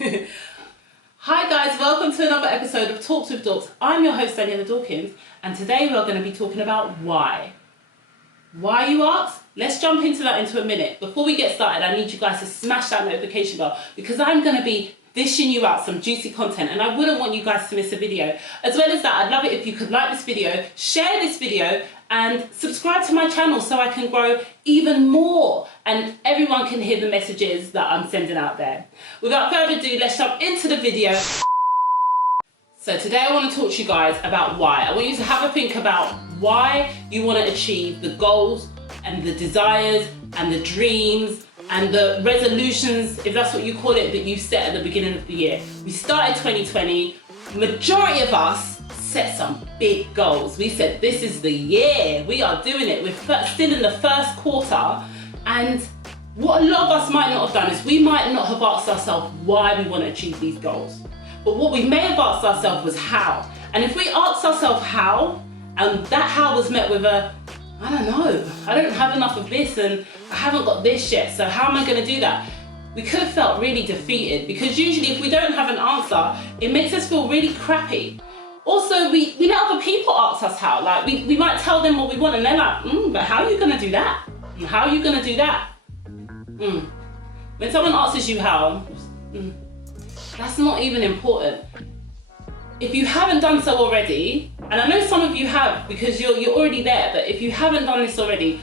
Hi guys, welcome to another episode of Talks with Dawks. I'm your host Dani Dawkins, and today we're going to be talking about why. Why, you ask? Let's jump into that into a minute. Before we get started, I need you guys to smash that notification bell because I'm going to be dishing you out some juicy content and I wouldn't want you guys to miss a video. As well as that, I'd love it if you could like this video, share this video and subscribe to my channel so I can grow even more and everyone can hear the messages that I'm sending out there. Without further ado, let's jump into the video. So today I want to talk to you guys about why. I want you to have a think about why you want to achieve the goals and the desires and the dreams and the resolutions, if that's what you call it, that you set at the beginning of the year. We started 2020, majority of us set some big goals. We said, this is the year, we are doing it. We're still in the first quarter, and what a lot of us might not have done is we might not have asked ourselves why we want to achieve these goals. But what we may have asked ourselves was how. And if we asked ourselves how, and that how was met with a, I don't know, I don't have enough of this and I haven't got this yet, so how am I going to do that? We could have felt really defeated, because usually if we don't have an answer, it makes us feel really crappy. Also, we let other people ask us how. Like, we might tell them what we want and they're like, but how are you going to do that? How are you going to do that? When someone asks you how, that's not even important. If you haven't done so already, and I know some of you have because you're already there, but if you haven't done this already,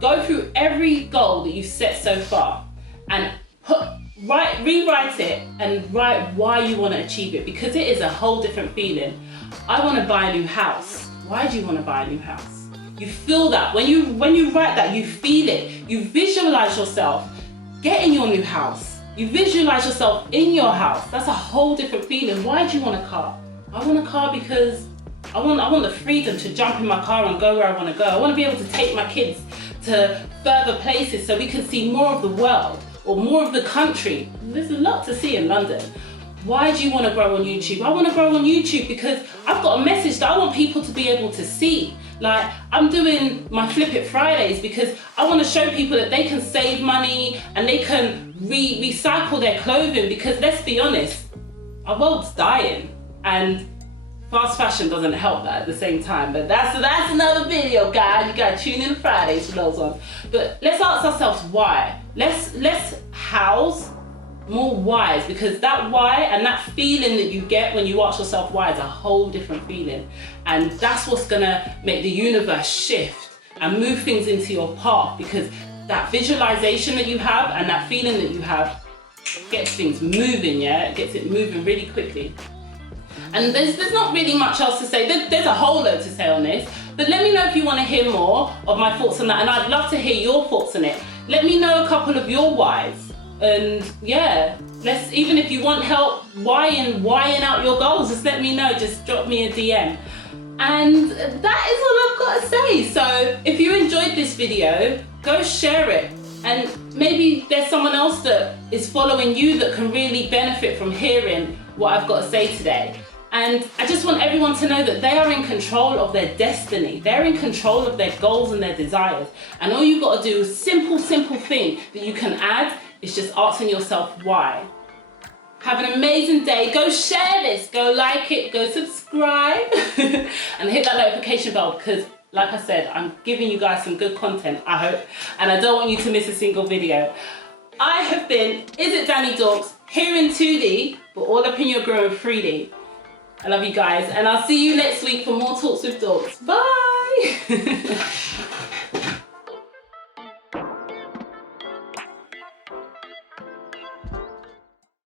go through every goal that you've set so far and rewrite it and write why you want to achieve it, because it is a whole different feeling. I want to buy a new house. Why do you want to buy a new house? You feel that. When you write that, you feel it. You visualize yourself getting your new house. You visualize yourself in your house. That's a whole different feeling. Why do you want a car? I want a car because I want the freedom to jump in my car and go where I want to go. I want to be able to take my kids to further places so we can see more of the world or more of the country. There's a lot to see in London. Why do you want to grow on YouTube? I want to grow on YouTube because I've got a message that I want people to be able to see. Like, I'm doing my Flip It Fridays because I want to show people that they can save money and they can recycle their clothing, because let's be honest, our world's dying and fast fashion doesn't help that at the same time. But that's another video, guys. You gotta tune in Fridays for those ones. But let's ask ourselves why. Let's house more whys, because that why and that feeling that you get when you ask yourself why is a whole different feeling, and that's what's gonna make the universe shift and move things into your path, because that visualization that you have and that feeling that you have gets things moving. Yeah, it gets it moving really quickly. And there's not really much else to say. There's a whole load to say on this, but let me know if you want to hear more of my thoughts on that, and I'd love to hear your thoughts on it. Let me know a couple of your whys. And yeah, even if you want help whying out your goals, just let me know, just drop me a DM. And that is all I've got to say. So if you enjoyed this video, go share it. And maybe there's someone else that is following you that can really benefit from hearing what I've got to say today. And I just want everyone to know that they are in control of their destiny. They're in control of their goals and their desires. And all you've got to do is simple thing that you can add is just asking yourself why. Have an amazing day. Go share this, go like it, go subscribe, and hit that notification bell, because like I said, I'm giving you guys some good content, I hope, and I don't want you to miss a single video. I have been, Is It Dani Dawks, here in 2D, but all up in your groove 3D. I love you guys, and I'll see you next week for more Talks with Dawks. Bye!